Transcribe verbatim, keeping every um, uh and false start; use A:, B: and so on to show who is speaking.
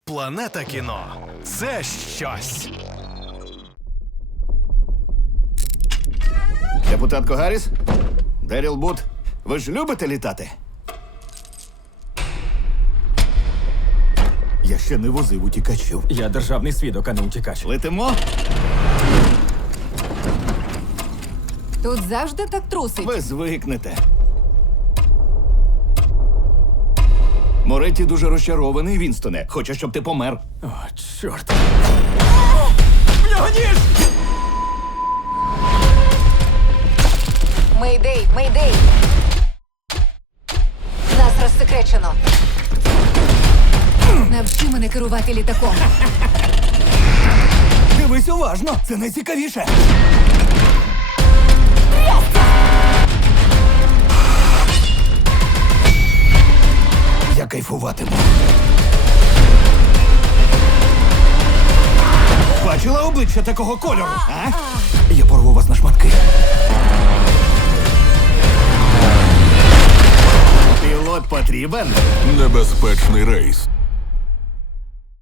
A: Планета кіно – це щось.
B: Депутатко Гарріс? Деріл Бут, ви ж любите літати? Я ще не возив утікачів.
C: Я державний свідок, а не утікач.
B: Летимо?
D: Тут завжди так трусить.
B: Ви звикнете. Моретті дуже розчарований, Вінстоне. Хоче, щоб ти помер.
C: О, чорт. В нього ніж!
D: Мейдей, мейдей! Нас розсекречено. Навчи мене керувати літаком.
B: Дивись уважно, це найцікавіше. Я кайфуватиму. Бачила обличчя такого кольору, а? Я порву вас на шматки. Пілот потрібен?
E: Небезпечний рейс.